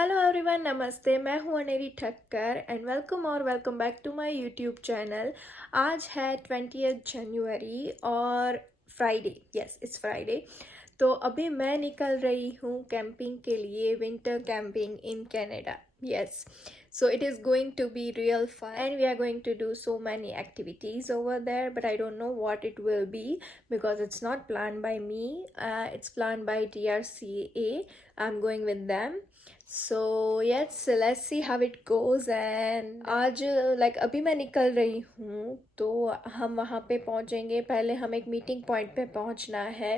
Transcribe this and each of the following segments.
Hello everyone, नमस्ते। मैं हूँ Aneri Thakkar and welcome back to my YouTube channel. आज है 20th जनवरी और फ्राइडे। Yes, it's Friday. तो अभी मैं निकल रही हूँ कैंपिंग के लिए, winter camping in Canada. Yes, so it is going to be real fun and we are going to do so many activities over there, but I don't know what it will be because it's not planned by me. It's planned by DRCA. I'm going with them. So yes, let's see how it goes. And आज अभी मैं निकल रही हूँ तो हम वहाँ पे पहुँचेंगे। पहले हम एक मीटिंग पॉइंट पे पहुँचना है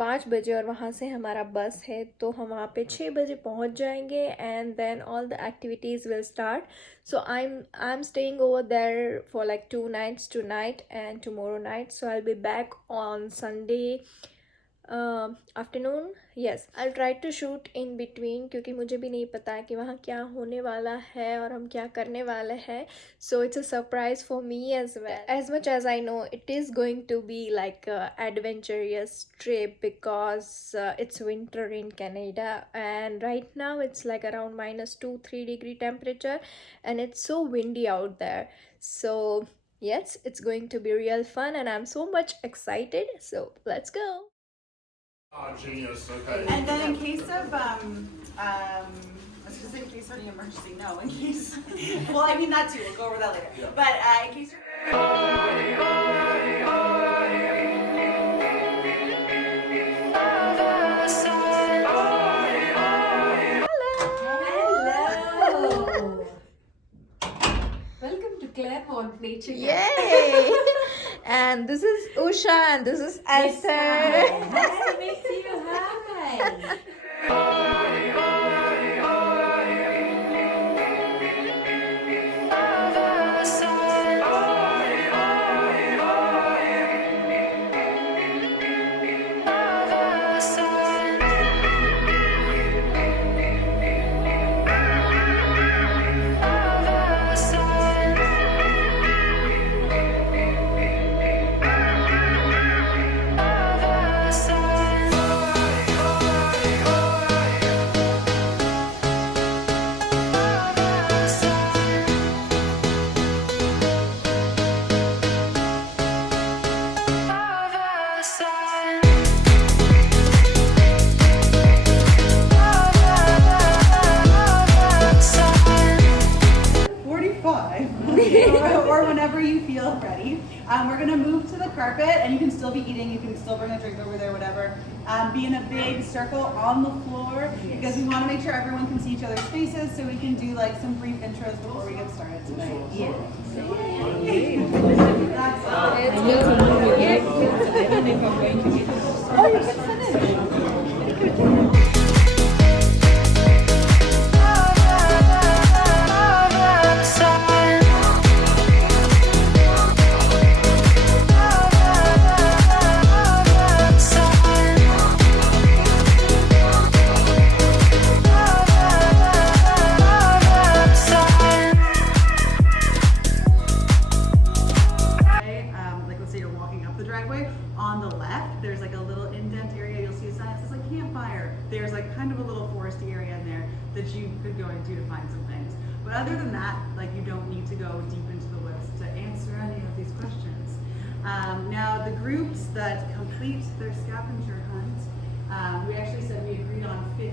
5 बजे और वहाँ से हमारा बस है, तो हम वहाँ पे 6 बजे पहुँच जाएंगे and then all the activities will start. So I'm staying over there for like 2 nights tonight and tomorrow night. So I'll be back on Sunday afternoon. Yes, I try to shoot in between क्योंकि मुझे भी नहीं पता है कि वहाँ क्या होने वाला है और हम क्या करने वाले हैं. So it's a surprise for me as well. As much as I know it is going to be like adventurous trip because it's winter in Canada and right now it's like around -2-3 degree temperature and it's so windy out there. So yes, it's going to be real fun and I'm so much excited. So let's go. Oh, genius. Okay. And then in case of, I was gonna say in case of any emergency, no, in case, well, I mean that too, we'll go over that later. Yeah. But in case Hello. Welcome to Claremont Nature. Yay! And this is Usha and this is Esther. Nice to meet you. Hi. or whenever you feel ready. We're gonna move to the carpet, and you can still be eating. You can still bring a drink over there, whatever. Be in a big circle on the floor because we want to make sure everyone can see each other's faces, so we can do like some brief intros before we get started tonight. Yeah. That's all. I don't know if I'm going to get this. Oh, you can sit in. On the left, there's like a little indent area. You'll see a sign that says like campfire. There's like kind of a little foresty area in there that you could go into to find some things. But other than that, like you don't need to go deep into the woods to answer any of these questions. Now the groups that complete their scavenger hunt, we actually said we agreed on 15.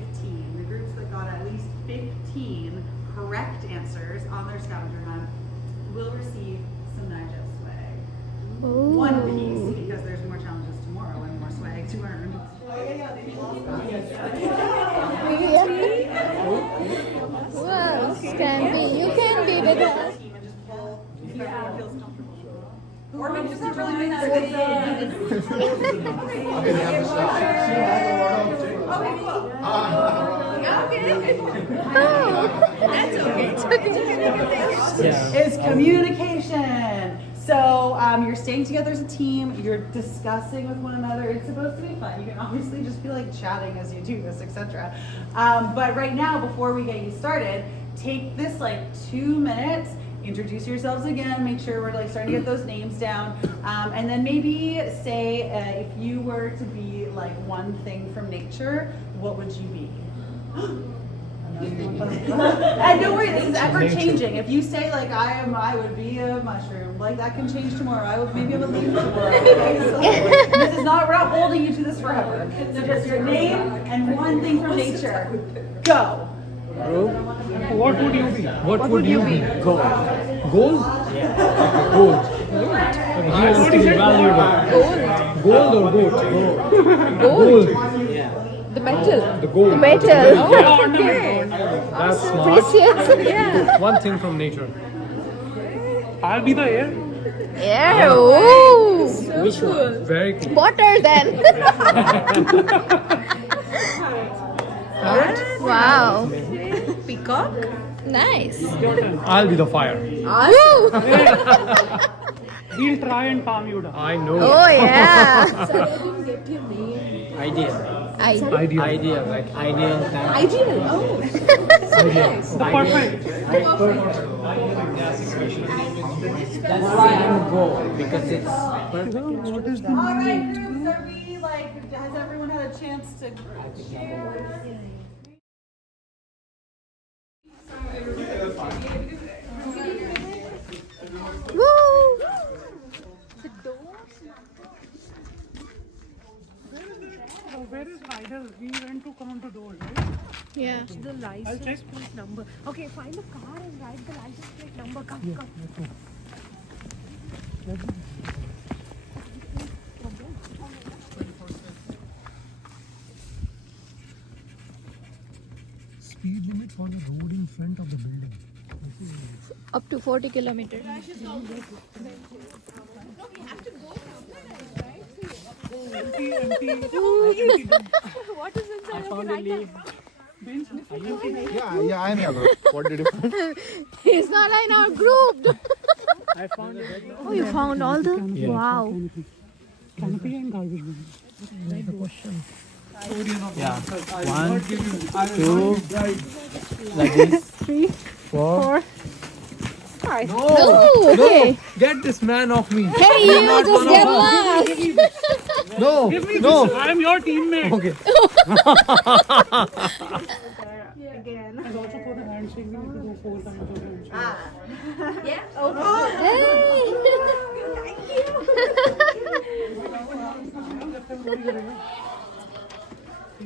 The groups that got at least 15 correct answers on their scavenger hunt will receive some Nigel swag. One piece, because there's more challenges tomorrow and more swag to earn. Wow, Stanley, you can be with us. And just pull if everyone feels comfortable. Or maybe just not really doing that. Okay, they have to stop. She has a word of That's okay. It's communication. So you're staying together as a team, you're discussing with one another. It's supposed to be fun. You can obviously just be like chatting as you do this, etc. But right now, before we get you started, take this like 2 minutes, introduce yourselves again, make sure we're like starting to get those names down, and then maybe say if you were to be like one thing from nature, what would you be? And don't worry, this is ever changing. If you say like I would be a mushroom, like that can change tomorrow. Maybe I would leave tomorrow. Okay? So, this is not, we're not holding you to this forever. So just your name and one thing from nature. Go. Bro, what would you be? What would you be? Gold. Gold? Yeah. Gold. What is valuable? Gold or goat? Gold. The metal. The gold. The metal. Yeah. Okay. That's smart. Precious. Yeah. One thing from nature. I'll be the air. Yeah. Ooh. Which one? Very cool. Water then. Wow. Peacock. Nice. I'll be the fire. Woo. We'll try and calm you down. I know. Oh yeah. Ideal. Idea. Like ideal time. Ideal. Oh. The perfect. That's why I'm gold because it's perfect. All right, groups, are we like? Has everyone had a chance to share? Woo. Where is Idol? We went to count the door, right? Yeah. The license plate number. Okay, find the car and write the license plate number. Come. Speed limit for the road in front of the building. Up to 40 kilometers. Empty. What is inside? I found a leaf. Yeah, I know. What did you find? He's not in our group. I found a bed. Oh, you found all the? Wow. Canopy and garbage bin. Yeah. 1, 2, like this. 3, 4, 5. Oh, okay. Get this man off me. Hey, you just get lost. No. I'm your teammate. Okay. Again. And also for the handshake, we need to go 4 times of handshake.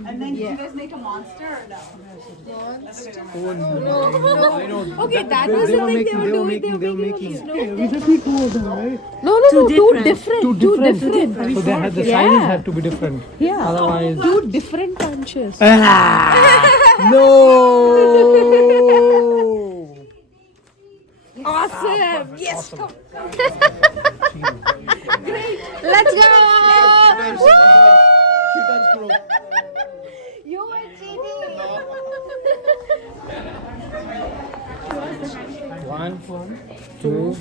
And then do you guys make a monster or no? I know. Okay, that was the thing they were making. We just need 2 of them, right? No, two different. So the sizes have to be different. Yeah. Otherwise. 2 different punches. No. Awesome. Yes. Come. Let's go. Cheaters, bro. You were cheating. 1, 2.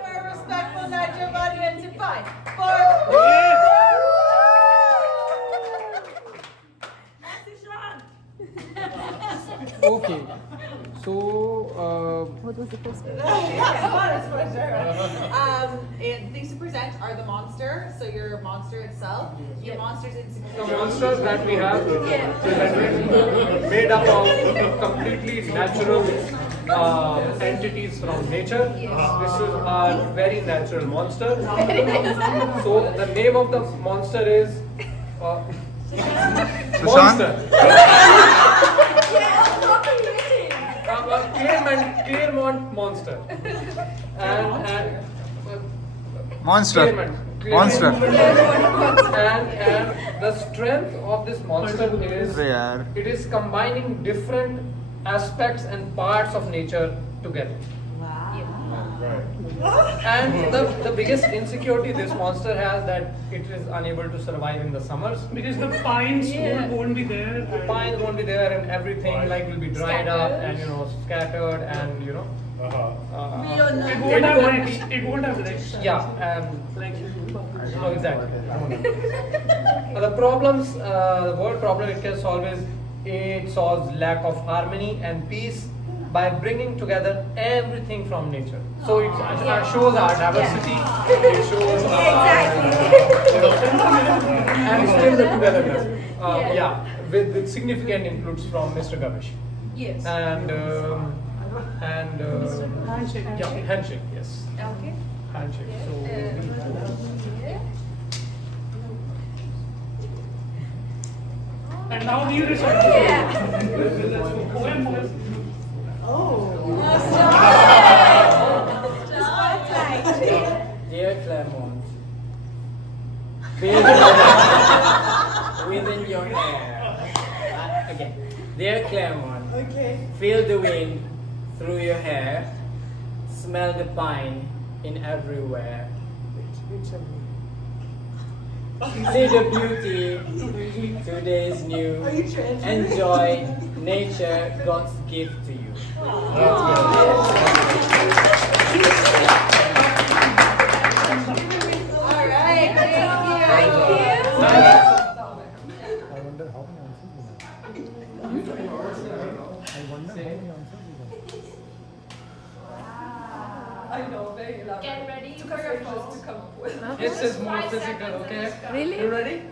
For a respectful Nigel audience in 5, 4. Okay. So, Things to present are the monster, so your monster itself, your monster's insecure. The monsters that we have presented made up of completely natural entities from nature. This is our very natural monster. So the name of the monster is Monster. Claremont monster. And Monster. Claremont. Monster. And the strength of this monster is अरे यार. it is combining different aspects and parts of nature together. And the biggest insecurity this monster has that it is unable to survive in the summers. Because the pines won't be there. Pines won't be there and everything like will be dried up and scattered and It won't have legs. yeah no, exactly. The problems, the world problem it can solve is it solves lack of harmony and peace by bringing together everything from nature. So it shows our diversity, it shows our and still the togetherness. With significant inputs from Mr. Gavish. Yes. And Handshake. yeah, handshake, yes. Okay. Handshake. So And now you decide. Poem. Dear Claremont, feel within your hair. Again. Dear Claremont, feel the wind through your hair, smell the pine in everywhere. See the beauty today is new. Enjoy nature, God's gift to you. Alright, thank you. I wonder how many answers we have. I wonder how many answers we have. Get ready for your phones. this is more physical, okay? Really? You ready?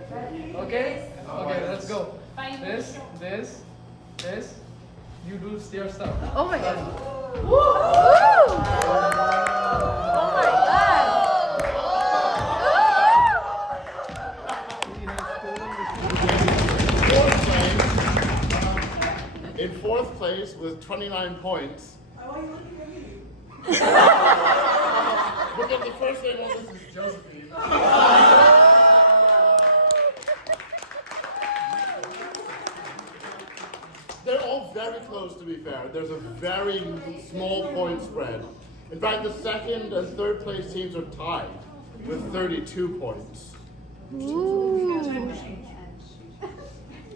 Okay? Okay, let's go. This. You do your stuff. Oh my god. In fourth place with 29 points. Why are you looking at me? Because the first name on this is Josephine. They're all very close, to be fair. There's a very small point spread. In fact, the second and third place teams are tied with 32 points.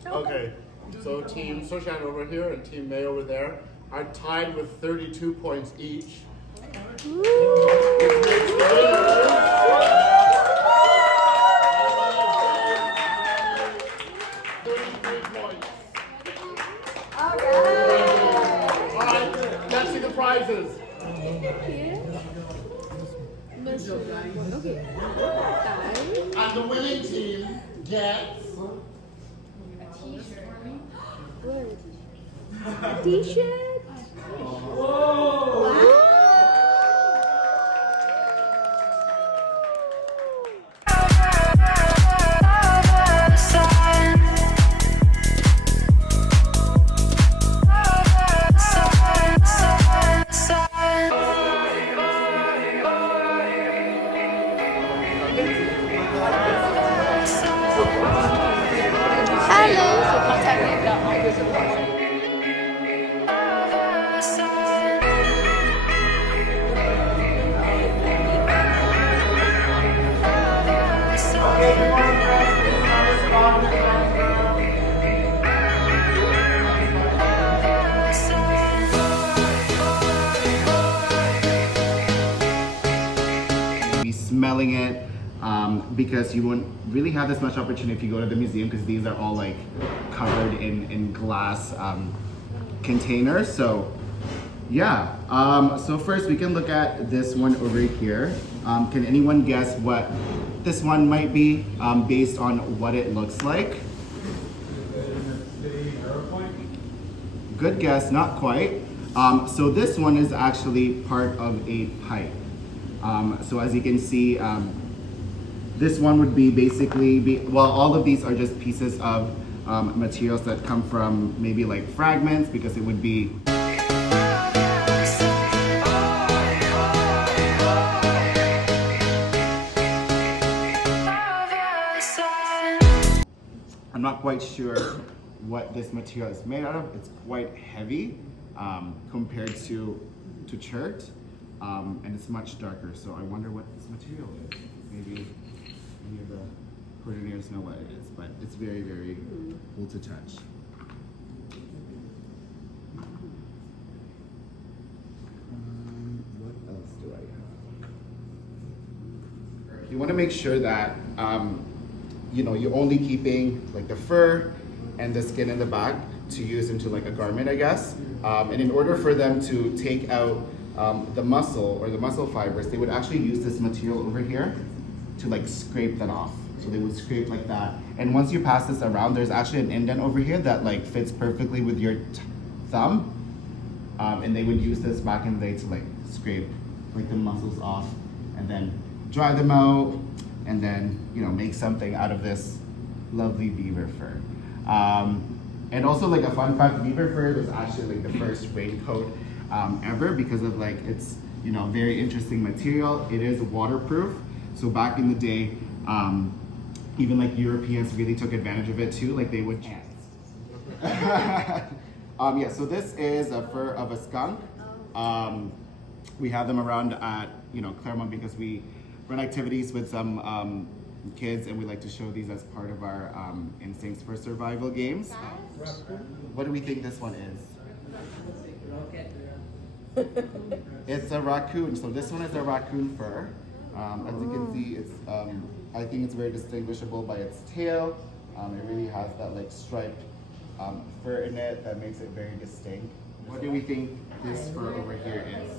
Okay, so Team Soshan over here and Team May over there are tied with 32 points each. Which makes the winners 33 points. Alright, let's see the prizes. And the winning team gets T-shirt. Be smelling it because you won't really have this much opportunity if you go to the museum because these are all like covered in glass containers. So yeah, so first we can look at this one over here. Can anyone guess what this one might be based on what it looks like? Good guess, not quite. So this one is actually part of a pipe. So as you can see, this one would be basically, well, all of these are just pieces of materials that come from maybe like fragments because it would be I'm not quite sure what this material is made out of. It's quite heavy compared to chert, and it's much darker. So I wonder what this material is. Maybe any of the coordinators know what it is, but it's very, very cool to touch. What else do I have? You want to make sure that you're only keeping like the fur and the skin in the back to use into like a garment, I guess. And in order for them to take out the muscle or the muscle fibers, they would actually use this material over here to like scrape that off. So they would scrape like that. And once you pass this around, there's actually an indent over here that like fits perfectly with your thumb. And they would use this back in the day to like scrape like the muscles off and then dry them out and then, you know, make something out of this lovely beaver fur. And also like a fun fact, beaver fur was actually like the first raincoat ever because of like its, you know, very interesting material. It is waterproof. So back in the day, even like Europeans really took advantage of it too. Like they would. Yeah, so this is a fur of a skunk. We have them around at, you know, Claremont because we run activities with some kids and we like to show these as part of our Instincts for Survival games. What do we think this one is? It's a raccoon. So this one is a raccoon fur. As you can see, it's I think it's very distinguishable by its tail. It really has that like striped fur in it that makes it very distinct. What do we think this fur over here is?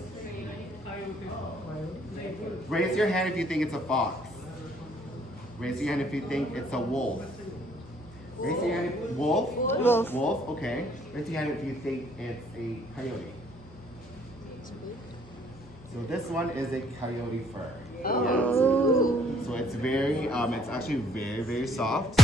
Raise your hand if you think it's a fox. Raise your hand if you think it's a wolf. Raise your hand if wolf? Wolf. Wolf, okay. Raise your hand if you think it's a coyote. So this one is a coyote fur. Oh. Yes. So it's very, it's actually very, very soft.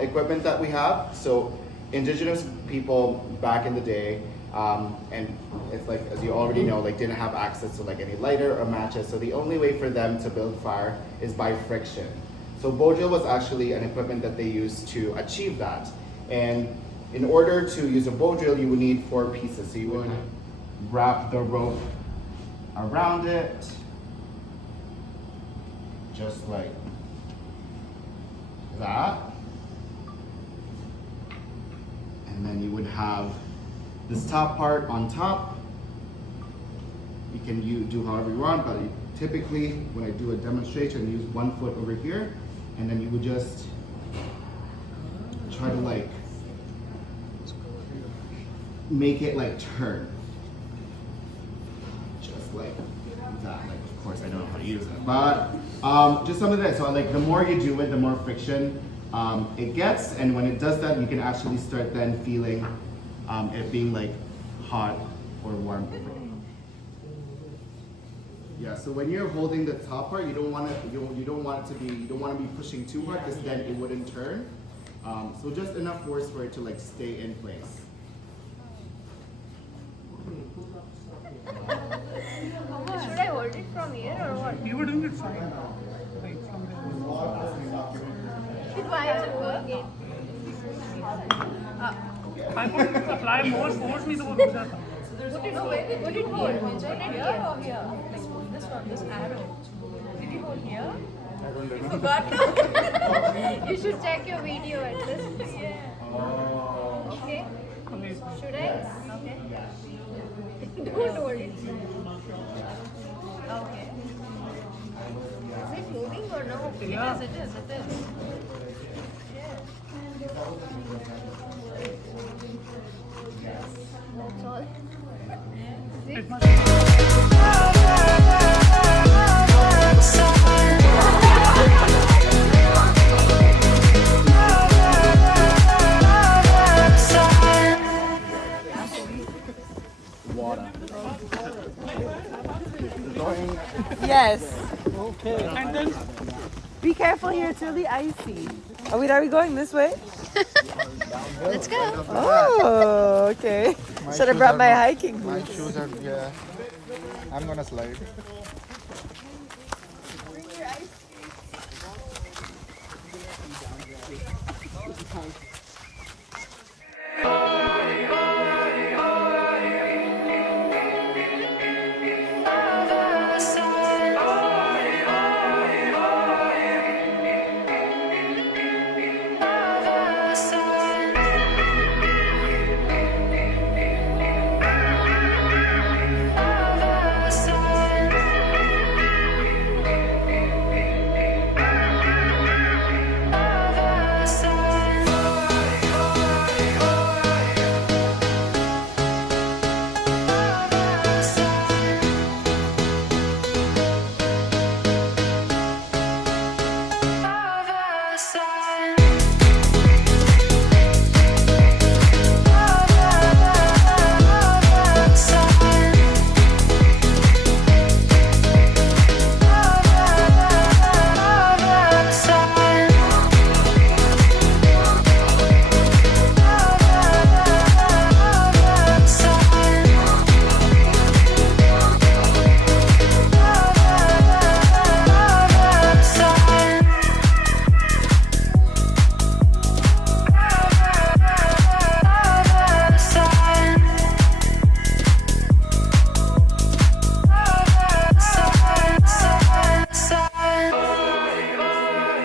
Equipment that we have. So indigenous people back in the day, and it's like, as you already know, like didn't have access to like any lighter or matches. So the only way for them to build fire is by friction. So bojil was actually an equipment that they used to achieve that. And in order to use a bojil, you would need 4 pieces. So you would wrap the rope around it, just like that. And then you would have this top part on top. You can do however you want, but typically when I do a demonstration, I use 1 foot over here, and then you would just try to like make it like turn. Just like that. Like, of course I don't know how to use it, but just some of that. So like the more you do it, the more friction it gets, and when it does that, you can actually start then feeling it being like hot or warm. Yeah. So when you're holding the top part, you don't want to be pushing too hard because then it wouldn't turn. So just enough force for it to like stay in place. Should I hold it from here or what? You were doing it fine. Like from Why are you working? I could apply more force, नहीं तो वो रुक जाता. Would it hold? Here or here? Like this one, this arrow. Did you hold here? I don't know. You forgot. You should check your video at this. Yeah. Okay. Should I? Okay. Don't hold it. Okay. Is it moving or no? Yeah. It is. That's all. It must Yes. Okay. And then Be careful here, it's really icy. Are we going this way? Let's go. Oh, okay. Should have brought my hiking boots. My shoes are, yeah. I'm gonna slide.